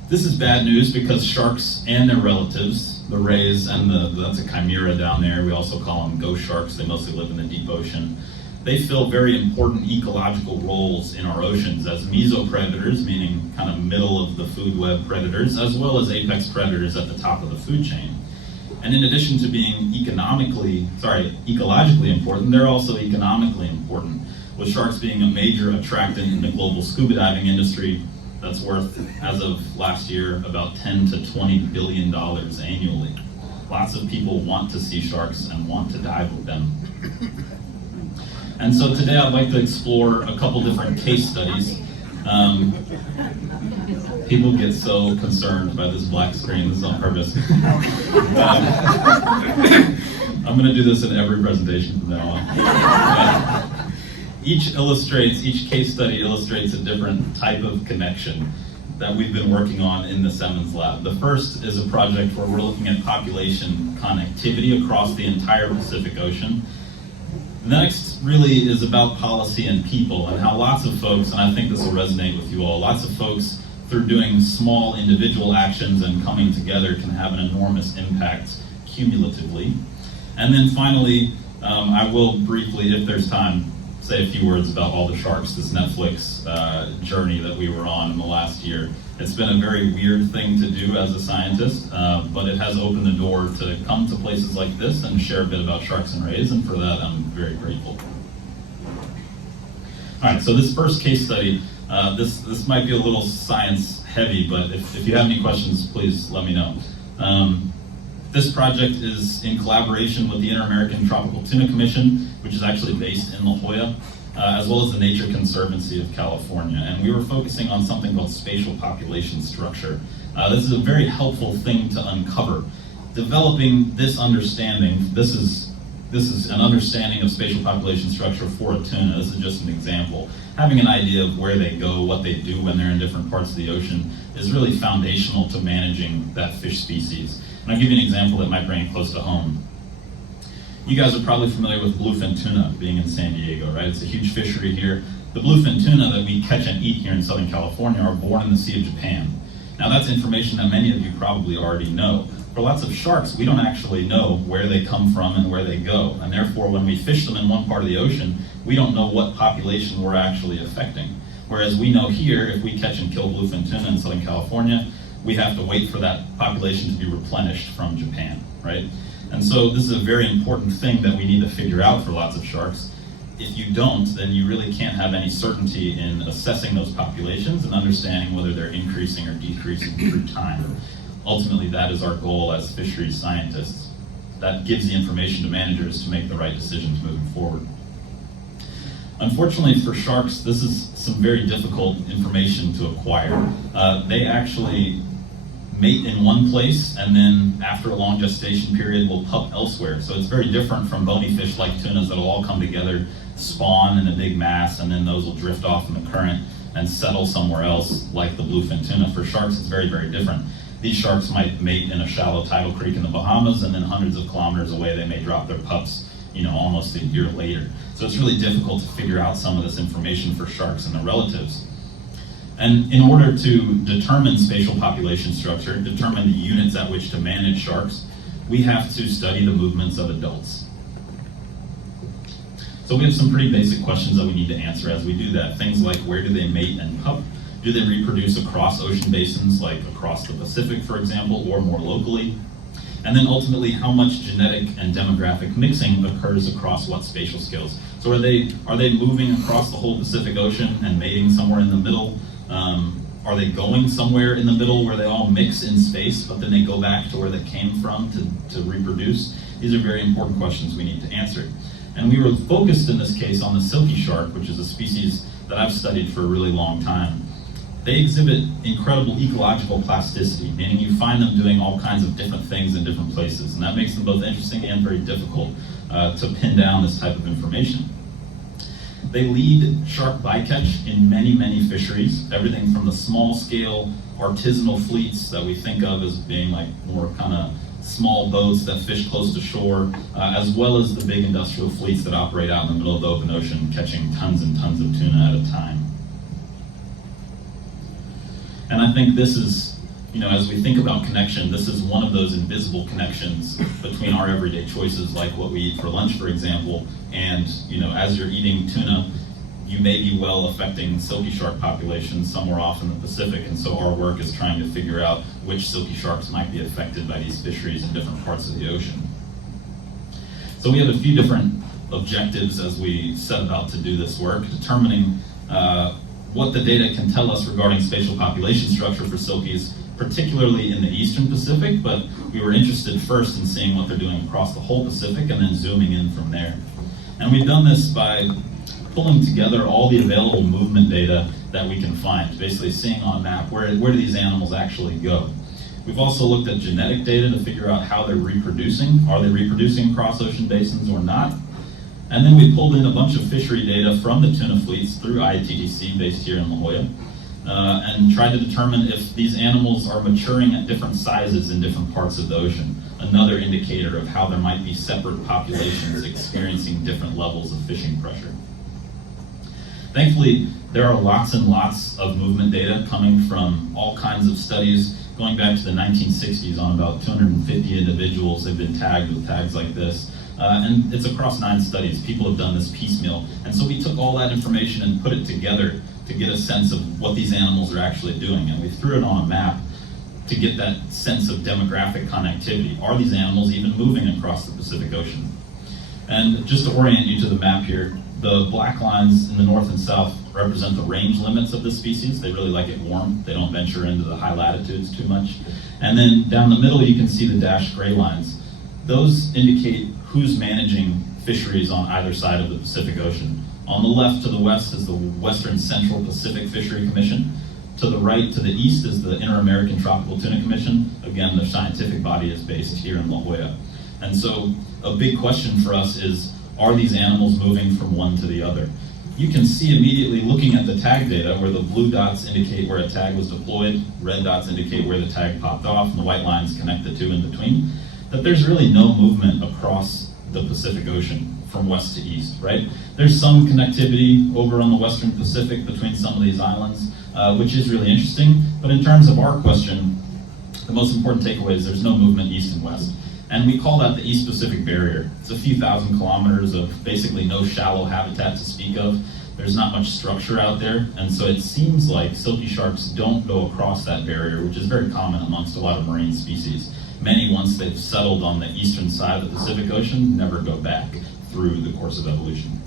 This is bad news because sharks and their relatives, the rays and that's a chimera down there, we also call them ghost sharks, they mostly live in the deep ocean. They fill very important ecological roles in our oceans as mesopredators, meaning kind of middle of the food web predators, as well as apex predators at the top of the food chain. And in addition to being ecologically important, they're also economically important, with sharks being a major attractant in the global scuba diving industry that's worth, as of last year, about $10 to $20 billion annually. Lots of people want to see sharks and want to dive with them. And so today I'd like to explore a couple different case studies. People get so concerned by this black screen. This is on purpose. I'm going to do this in every presentation from now on. each case study illustrates a different type of connection that we've been working on in the Simmons Lab. The first is a project where we're looking at population connectivity across the entire Pacific Ocean. The next really is about policy and people, and how lots of folks, and I think this will resonate with you all, lots of folks through doing small individual actions and coming together can have an enormous impact cumulatively. And then finally, I will briefly, if there's time, say a few words about All the Sharks, this Netflix journey that we were on in the last year. It's been a very weird thing to do as a scientist, but it has opened the door to come to places like this and share a bit about sharks and rays, and for that I'm very grateful. All right, so this first case study, this might be a little science heavy, but if you have any questions, please let me know. This project is in collaboration with the Inter-American Tropical Tuna Commission, which is actually based in La Jolla, as well as the Nature Conservancy of California. And we were focusing on something called spatial population structure. This is a very helpful thing to uncover. Developing this understanding, this is an understanding of spatial population structure for a tuna. This is just an example. Having an idea of where they go, what they do when they're in different parts of the ocean is really foundational to managing that fish species. And I'll give you an example that might bring it close to home. You guys are probably familiar with bluefin tuna being in San Diego, right? It's a huge fishery here. The bluefin tuna that we catch and eat here in Southern California are born in the Sea of Japan. Now that's information that many of you probably already know. For lots of sharks, we don't actually know where they come from and where they go. And therefore, when we fish them in one part of the ocean, we don't know what population we're actually affecting. Whereas we know here, if we catch and kill bluefin tuna in Southern California, we have to wait for that population to be replenished from Japan, right? And so this is a very important thing that we need to figure out for lots of sharks. If you don't, then you really can't have any certainty in assessing those populations and understanding whether they're increasing or decreasing through time. Ultimately, that is our goal as fisheries scientists. That gives the information to managers to make the right decisions moving forward. Unfortunately for sharks, this is some very difficult information to acquire. They actually mate in one place, and then after a long gestation period will pup elsewhere. So it's very different from bony fish like tunas that'll all come together, spawn in a big mass, and then those will drift off in the current and settle somewhere else like the bluefin tuna. For sharks, it's very, very different. These sharks might mate in a shallow tidal creek in the Bahamas, and then hundreds of kilometers away they may drop their pups, almost a year later. So it's really difficult to figure out some of this information for sharks and their relatives. And in order to determine spatial population structure, determine the units at which to manage sharks, we have to study the movements of adults. So we have some pretty basic questions that we need to answer as we do that. Things like, where do they mate and pup? Do they reproduce across ocean basins, like across the Pacific, for example, or more locally? And then ultimately, how much genetic and demographic mixing occurs across what spatial scales? So are they moving across the whole Pacific Ocean and mating somewhere in the middle? Are they going somewhere in the middle where they all mix in space, but then they go back to where they came from to reproduce? These are very important questions we need to answer. And we were focused in this case on the silky shark, which is a species that I've studied for a really long time. They exhibit incredible ecological plasticity, meaning you find them doing all kinds of different things in different places, and that makes them both interesting and very difficult to pin down this type of information. They lead shark bycatch in many, many fisheries, everything from the small-scale artisanal fleets that we think of as being like more kind of small boats that fish close to shore, as well as the big industrial fleets that operate out in the middle of the open ocean, catching tons and tons of tuna at a time. And I think this is, as we think about connection, this is one of those invisible connections between our everyday choices, like what we eat for lunch, for example, and, as you're eating tuna, you may be well affecting silky shark populations somewhere off in the Pacific, and so our work is trying to figure out which silky sharks might be affected by these fisheries in different parts of the ocean. So we have a few different objectives as we set about to do this work, determining what the data can tell us regarding spatial population structure for silkies, particularly in the Eastern Pacific, but we were interested first in seeing what they're doing across the whole Pacific and then zooming in from there. And we've done this by pulling together all the available movement data that we can find, basically seeing on a map where do these animals actually go. We've also looked at genetic data to figure out how they're reproducing. Are they reproducing across ocean basins or not? And then we pulled in a bunch of fishery data from the tuna fleets through IATDC based here in La Jolla, and tried to determine if these animals are maturing at different sizes in different parts of the ocean, another indicator of how there might be separate populations experiencing different levels of fishing pressure. Thankfully, there are lots and lots of movement data coming from all kinds of studies going back to the 1960s on about 250 individuals. They've been tagged with tags like this. And it's across 9 studies. People have done this piecemeal. And so we took all that information and put it together to get a sense of what these animals are actually doing. And we threw it on a map to get that sense of demographic connectivity. Are these animals even moving across the Pacific Ocean? And just to orient you to the map here, the black lines in the north and south represent the range limits of the species. They really like it warm. They don't venture into the high latitudes too much. And then down the middle, you can see the dashed gray lines. Those indicate who's managing fisheries on either side of the Pacific Ocean. On the left to the west is the Western Central Pacific Fishery Commission. To the right to the east is the Inter-American Tropical Tuna Commission. Again, their scientific body is based here in La Jolla. And so a big question for us is, are these animals moving from one to the other? You can see immediately looking at the tag data where the blue dots indicate where a tag was deployed, red dots indicate where the tag popped off, and the white lines connect the two in between, that there's really no movement across the Pacific Ocean from west to east, right? There's some connectivity over on the Western Pacific between some of these islands, which is really interesting. But in terms of our question, the most important takeaway is there's no movement east and west. And we call that the East Pacific Barrier. It's a few thousand kilometers of basically no shallow habitat to speak of. There's not much structure out there. And so it seems like silky sharks don't go across that barrier, which is very common amongst a lot of marine species. Many, once they've settled on the eastern side of the Pacific Ocean, never go back through the course of evolution.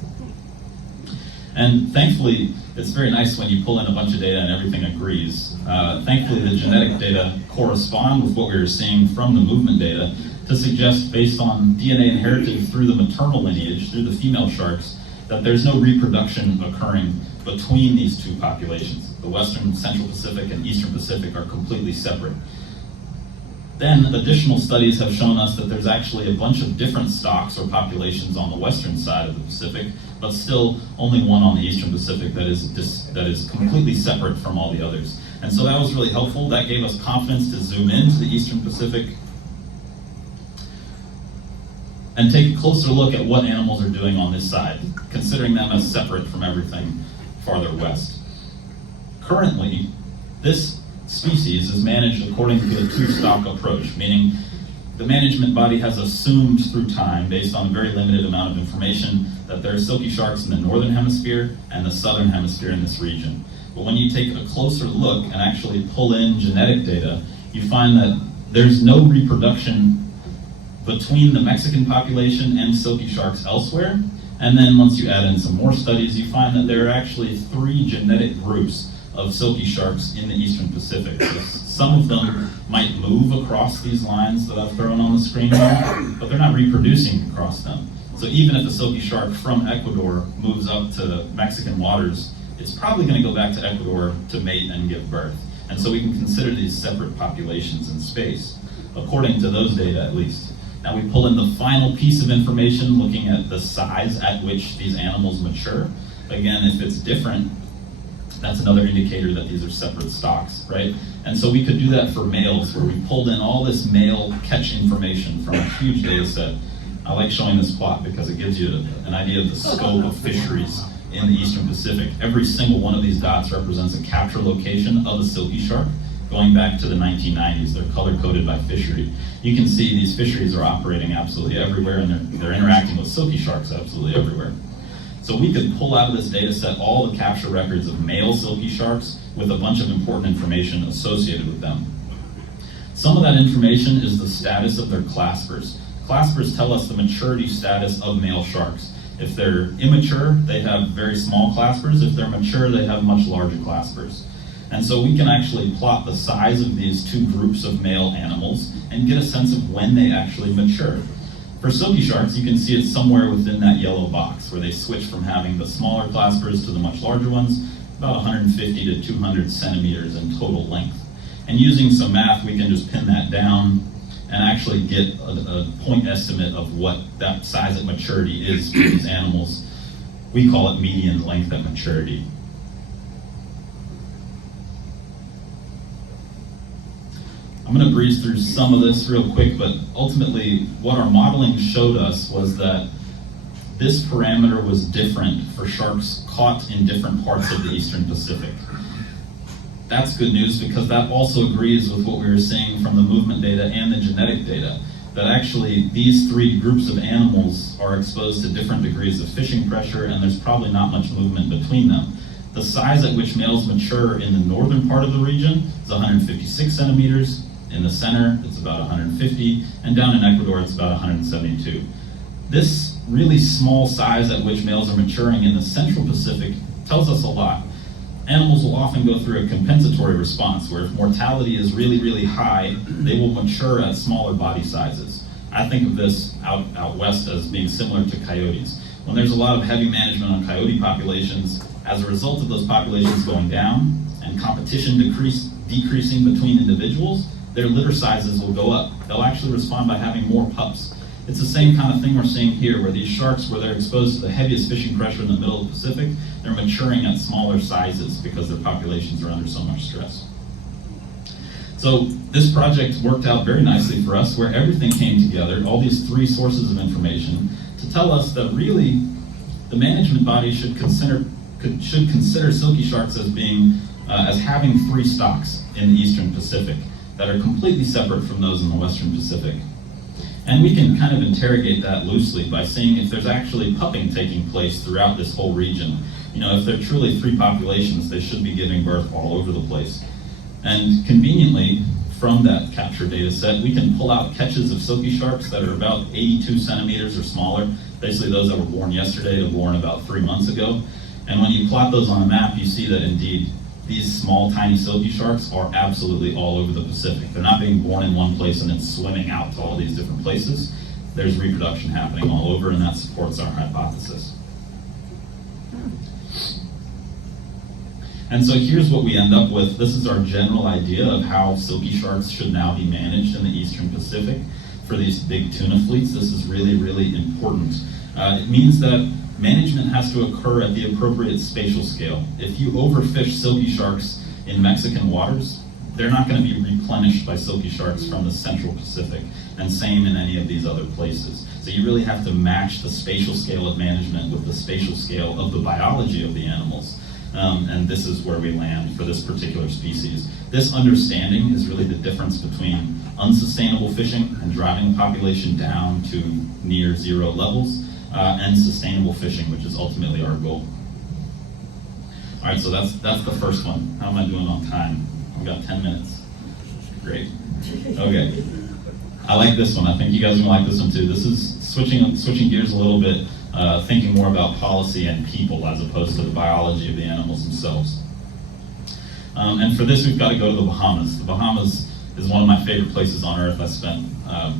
And thankfully, it's very nice when you pull in a bunch of data and everything agrees. Thankfully, the genetic data correspond with what we were seeing from the movement data to suggest, based on DNA inherited through the maternal lineage, through the female sharks, that there's no reproduction occurring between these two populations. The Western Central Pacific and Eastern Pacific are completely separate. Then additional studies have shown us that there's actually a bunch of different stocks or populations on the western side of the Pacific, but still only one on the Eastern Pacific that is completely separate from all the others. And so that was really helpful. That gave us confidence to zoom into the Eastern Pacific and take a closer look at what animals are doing on this side, considering them as separate from everything farther west. Currently, this species is managed according to a two-stock approach, meaning the management body has assumed through time, based on a very limited amount of information, that there are silky sharks in the northern hemisphere and the southern hemisphere in this region. But when you take a closer look and actually pull in genetic data, you find that there's no reproduction between the Mexican population and silky sharks elsewhere. And then once you add in some more studies, you find that there are actually 3 genetic groups of silky sharks in the Eastern Pacific. So some of them might move across these lines that I've thrown on the screen here, but they're not reproducing across them. So even if a silky shark from Ecuador moves up to Mexican waters, it's probably going to go back to Ecuador to mate and give birth. And so we can consider these separate populations in space, according to those data at least. Now we pull in the final piece of information looking at the size at which these animals mature. Again, if it's different, that's another indicator that these are separate stocks, right? And so we could do that for males, where we pulled in all this male catch information from a huge data set. I like showing this plot because it gives you an idea of the scope of fisheries in the Eastern Pacific. Every single one of these dots represents a capture location of a silky shark going back to the 1990s. They're color-coded by fishery. You can see these fisheries are operating absolutely everywhere, and they're interacting with silky sharks absolutely everywhere. So we could pull out of this data set all the capture records of male silky sharks with a bunch of important information associated with them. Some of that information is the status of their claspers. Claspers tell us the maturity status of male sharks. If they're immature, they have very small claspers. If they're mature, they have much larger claspers. And so we can actually plot the size of these 2 groups of male animals and get a sense of when they actually mature. For silky sharks, you can see it's somewhere within that yellow box where they switch from having the smaller claspers to the much larger ones, about 150 to 200 centimeters in total length. And using some math, we can just pin that down and actually get a point estimate of what that size at maturity is for these animals. We call it median length at maturity. I'm going to breeze through some of this real quick, but ultimately what our modeling showed us was that this parameter was different for sharks caught in different parts of the Eastern Pacific. That's good news because that also agrees with what we were seeing from the movement data and the genetic data, that actually these three groups of animals are exposed to different degrees of fishing pressure, and there's probably not much movement between them. The size at which males mature in the northern part of the region is 156 centimeters. In the center, it's about 150, and down in Ecuador, it's about 172. This really small size at which males are maturing in the Central Pacific tells us a lot. Animals will often go through a compensatory response, where if mortality is really, really high, they will mature at smaller body sizes. I think of this out west as being similar to coyotes. When there's a lot of heavy management on coyote populations, as a result of those populations going down and competition decreasing between individuals, their litter sizes will go up. They'll actually respond by having more pups. It's the same kind of thing we're seeing here, where these sharks, where they're exposed to the heaviest fishing pressure in the middle of the Pacific, they're maturing at smaller sizes because their populations are under so much stress. So this project worked out very nicely for us, where everything came together, all these three sources of information, to tell us that really the management body should consider silky sharks as being as having three stocks in the Eastern Pacific that are completely separate from those in the Western Pacific. And we can kind of interrogate that loosely by seeing if there's actually pupping taking place throughout this whole region. You know, if they're truly three populations, they should be giving birth all over the place. And conveniently, from that capture data set, we can pull out catches of silky sharks that are about 82 centimeters or smaller. Basically those that were born yesterday to born about 3 months ago. And when you plot those on a map, you see that indeed these small, tiny silky sharks are absolutely all over the Pacific. They're not being born in one place and then swimming out to all these different places. There's reproduction happening all over, and that supports our hypothesis. And so here's what we end up with. This is our general idea of how silky sharks should now be managed in the Eastern Pacific for these big tuna fleets. This is really, really important. It means that management has to occur at the appropriate spatial scale. If you overfish silky sharks in Mexican waters, they're not going to be replenished by silky sharks from the Central Pacific, and same in any of these other places. So you really have to match the spatial scale of management with the spatial scale of the biology of the animals. And this is where we land for this particular species. This understanding is really the difference between unsustainable fishing and driving the population down to near zero levels, and sustainable fishing, which is ultimately our goal. All right, so that's the first one. How am I doing on time? I've got 10 minutes. Great. Okay. I like this one. I think you guys are gonna like this one too. This is switching gears a little bit, thinking more about policy and people as opposed to the biology of the animals themselves. And for this, we've got to go to the Bahamas. The Bahamas is one of my favorite places on earth. I spent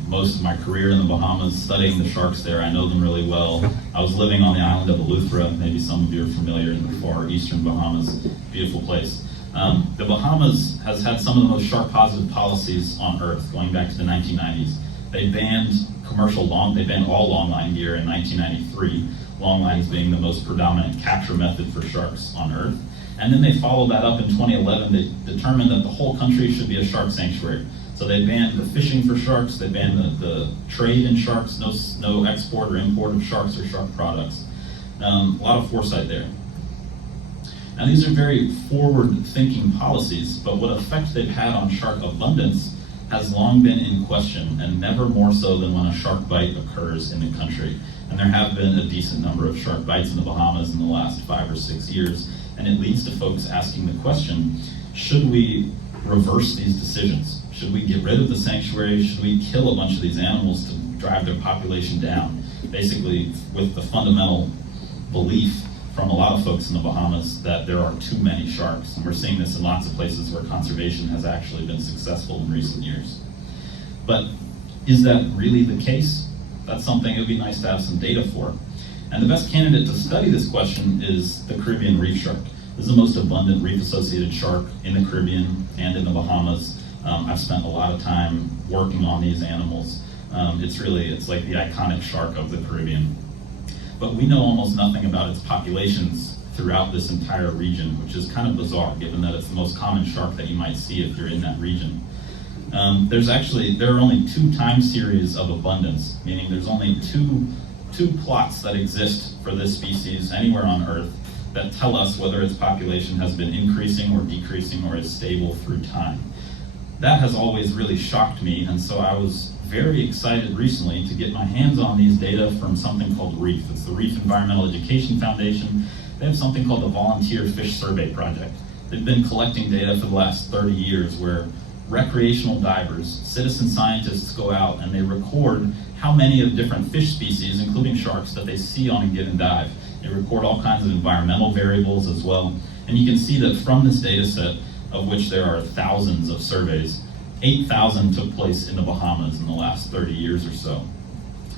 most of my career in the Bahamas studying the sharks there. I know them really well. I was living on the island of Eleuthera. Maybe some of you are familiar, in the far eastern Bahamas. Beautiful place. The Bahamas has had some of the most shark-positive policies on earth going back to the 1990s. They banned they banned all longline gear in 1993, longlines being the most predominant capture method for sharks on earth. And then they followed that up in 2011. They determined that the whole country should be a shark sanctuary. So they banned the fishing for sharks, they banned the trade in sharks, no export or import of sharks or shark products. A lot of foresight there. Now these are very forward-thinking policies, but what effect they've had on shark abundance has long been in question, and never more so than when a shark bite occurs in the country. And there have been a decent number of shark bites in the Bahamas in the last 5 or 6 years, and it leads to folks asking the question, should we reverse these decisions? Should we get rid of the sanctuary? Should we kill a bunch of these animals to drive their population down? Basically, with the fundamental belief from a lot of folks in the Bahamas that there are too many sharks. And we're seeing this in lots of places where conservation has actually been successful in recent years. But is that really the case? That's something it would be nice to have some data for. And the best candidate to study this question is the Caribbean reef shark. This is the most abundant reef-associated shark in the Caribbean and in the Bahamas. I've spent a lot of time working on these animals. It's like the iconic shark of the Caribbean. But we know almost nothing about its populations throughout this entire region, which is kind of bizarre, given that it's the most common shark that you might see if you're in that region. There are only 2 time series of abundance, meaning there's only two plots that exist for this species anywhere on Earth that tell us whether its population has been increasing or decreasing or is stable through time. That has always really shocked me, and so I was very excited recently to get my hands on these data from something called REEF. It's the Reef Environmental Education Foundation. They have something called the Volunteer Fish Survey Project. They've been collecting data for the last 30 years where recreational divers, citizen scientists go out and they record how many of different fish species, including sharks, that they see on a given dive. They record all kinds of environmental variables as well. And you can see that from this data set, of which there are thousands of surveys, 8,000 took place in the Bahamas in the last 30 years or so.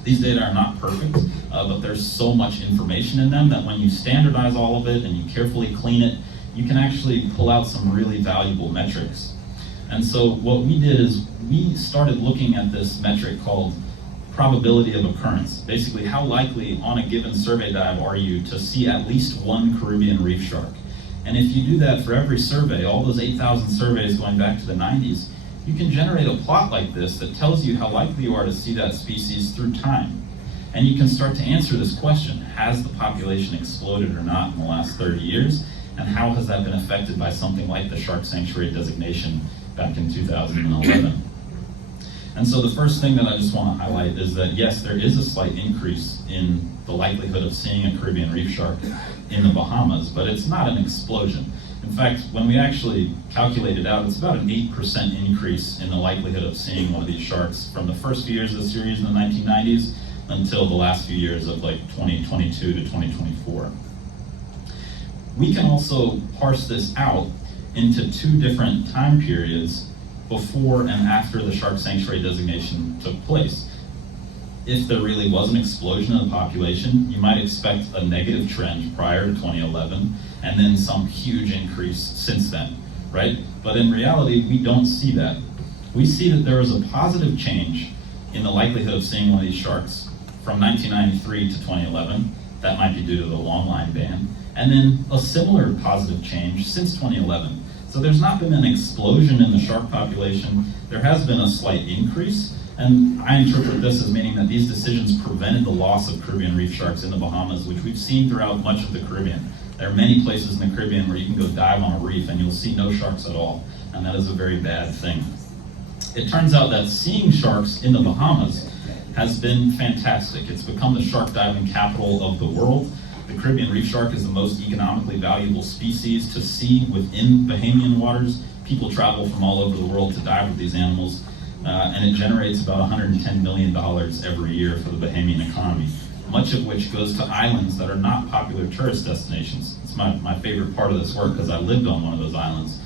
These data are not perfect, but there's so much information in them that when you standardize all of it and you carefully clean it, you can actually pull out some really valuable metrics. And so what we did is we started looking at this metric called probability of occurrence. Basically, how likely on a given survey dive are you to see at least one Caribbean reef shark? And if you do that for every survey, all those 8,000 surveys going back to the 90s, you can generate a plot like this that tells you how likely you are to see that species through time. And you can start to answer this question: has the population exploded or not in the last 30 years? And how has that been affected by something like the shark sanctuary designation back in 2011? And so the first thing that I just want to highlight is that yes, there is a slight increase in the likelihood of seeing a Caribbean reef shark in the Bahamas, but it's not an explosion. In fact, when we actually calculate it out, it's about an 8% increase in the likelihood of seeing one of these sharks from the first few years of the series in the 1990s until the last few years of like 2022 to 2024. We can also parse this out into 2 different time periods before and after the shark sanctuary designation took place. If there really was an explosion in the population, you might expect a negative trend prior to 2011 and then some huge increase since then, right? But in reality, we don't see that. We see that there was a positive change in the likelihood of seeing one of these sharks from 1993 to 2011. That might be due to the longline ban. And then a similar positive change since 2011. So there's not been an explosion in the shark population. There has been a slight increase, and I interpret this as meaning that these decisions prevented the loss of Caribbean reef sharks in the Bahamas, which we've seen throughout much of the Caribbean. There are many places in the Caribbean where you can go dive on a reef and you'll see no sharks at all, and that is a very bad thing. It turns out that seeing sharks in the Bahamas has been fantastic. It's become the shark diving capital of the world. The Caribbean reef shark is the most economically valuable species to see within Bahamian waters. People travel from all over the world to dive with these animals, and it generates about $110 million every year for the Bahamian economy, much of which goes to islands that are not popular tourist destinations. It's my favorite part of this work because I lived on one of those islands.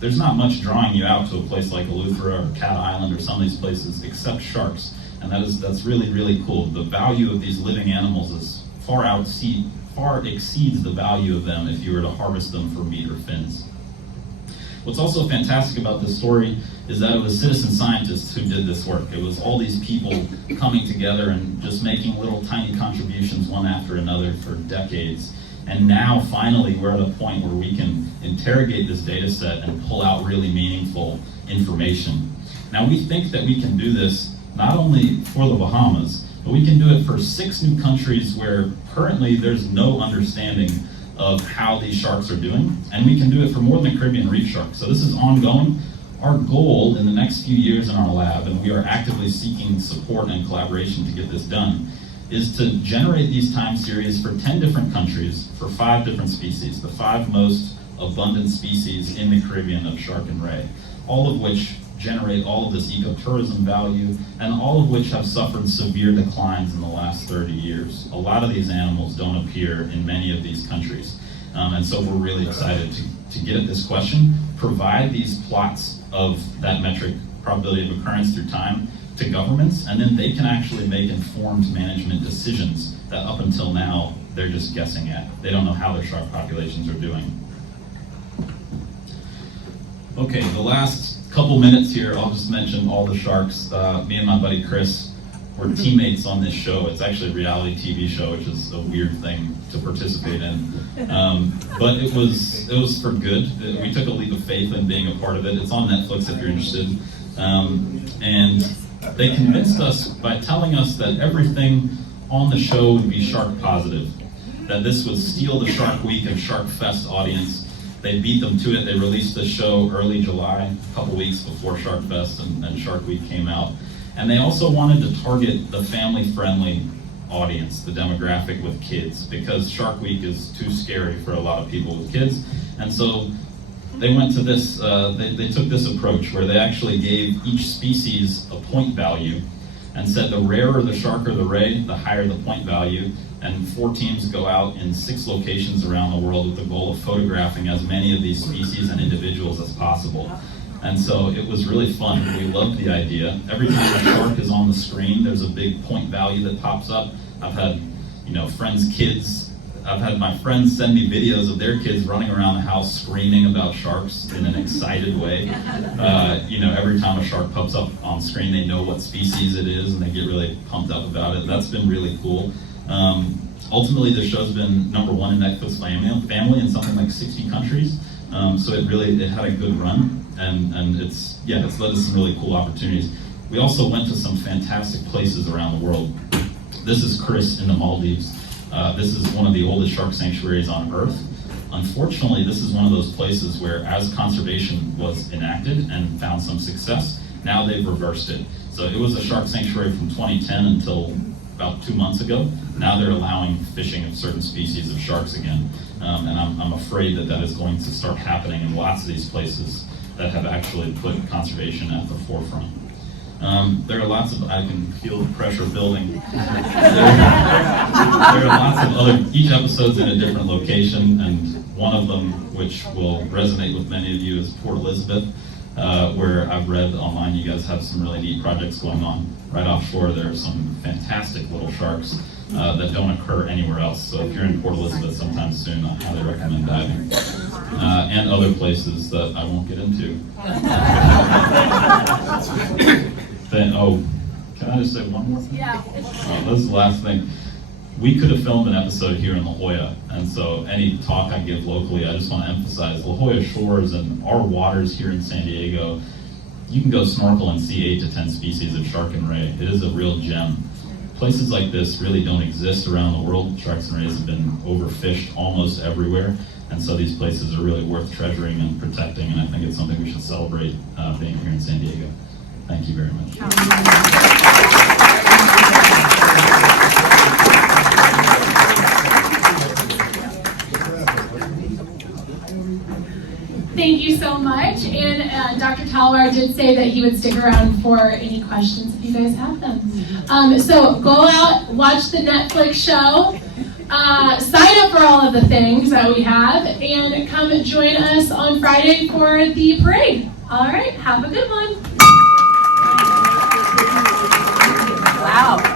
There's not much drawing you out to a place like Eleuthera or Cat Island or some of these places except sharks, and that's really, really cool. The value of these living animals is far exceeds the value of them if you were to harvest them for meat or fins. What's also fantastic about this story is that it was citizen scientists who did this work. It was all these people coming together and just making little tiny contributions one after another for decades. And now finally we're at a point where we can interrogate this data set and pull out really meaningful information. Now we think that we can do this not only for the Bahamas, but we can do it for 6 new countries where currently there's no understanding of how these sharks are doing, and we can do it for more than Caribbean reef sharks. So this is ongoing. Our goal in the next few years in our lab, and we are actively seeking support and collaboration to get this done, is to generate these time series for 10 different countries for 5 different species, the 5 most abundant species in the Caribbean of shark and ray, all of which generate all of this ecotourism value, and all of which have suffered severe declines in the last 30 years. A lot of these animals don't appear in many of these countries. And so we're really excited to get at this question, provide these plots of that metric, probability of occurrence through time, to governments, and then they can actually make informed management decisions that up until now, they're just guessing at. They don't know how their shark populations are doing. Okay, the last couple minutes here, I'll just mention all the sharks. Me and my buddy Chris were teammates on this show. It's actually a reality TV show, which is a weird thing to participate in. But it was for good. We took a leap of faith in being a part of it. It's on Netflix if you're interested. And they convinced us by telling us that everything on the show would be shark positive, that this would steal the Shark Week and Shark Fest audience. They beat them to it. They released the show early July, a couple weeks before Shark Fest and Shark Week came out. And they also wanted to target the family-friendly audience, the demographic with kids, because Shark Week is too scary for a lot of people with kids. And so they went to this, they took this approach where they actually gave each species a point value and said the rarer the shark or the ray, the higher the point value. And 4 teams go out in 6 locations around the world with the goal of photographing as many of these species and individuals as possible. And so it was really fun. We loved the idea. Every time a shark is on the screen, there's a big point value that pops up. I've had, friends' kids. I've had my friends send me videos of their kids running around the house screaming about sharks in an excited way. Every time a shark pops up on screen, they know what species it is and they get really pumped up about it. That's been really cool. Ultimately, the show's been #1 in Netflix family in something like 60 countries. So it had a good run, and it's led to some really cool opportunities. We also went to some fantastic places around the world. This is Chris in the Maldives. This is one of the oldest shark sanctuaries on Earth. Unfortunately, this is one of those places where, as conservation was enacted and found some success, now they've reversed it. So it was a shark sanctuary from 2010 until about 2 months ago. Now they're allowing fishing of certain species of sharks again. And I'm afraid that is going to start happening in lots of these places that have actually put conservation at the forefront. There are lots of, I can feel the pressure building. There are lots of other, each episode's in a different location, and one of them, which will resonate with many of you, is Port Elizabeth, where I've read online you guys have some really neat projects going on. Right offshore, there are some fantastic little sharks that don't occur anywhere else. So if you're in Port Elizabeth sometime soon, I highly recommend diving. And other places that I won't get into. Can I just say one more thing? Yeah. This is the last thing. We could have filmed an episode here in La Jolla, and so any talk I give locally, I just want to emphasize La Jolla shores and our waters here in San Diego. You can go snorkel and see 8 to 10 species of shark and ray. It is a real gem. Places like this really don't exist around the world. Sharks and rays have been overfished almost everywhere, and so these places are really worth treasuring and protecting, and I think it's something we should celebrate being here in San Diego. Thank you very much. Thank you so much. And Dr. Talwar did say that he would stick around for any questions if you guys have them. So go out, watch the Netflix show, sign up for all of the things that we have, and come join us on Friday for the parade. All right, have a good one. Wow.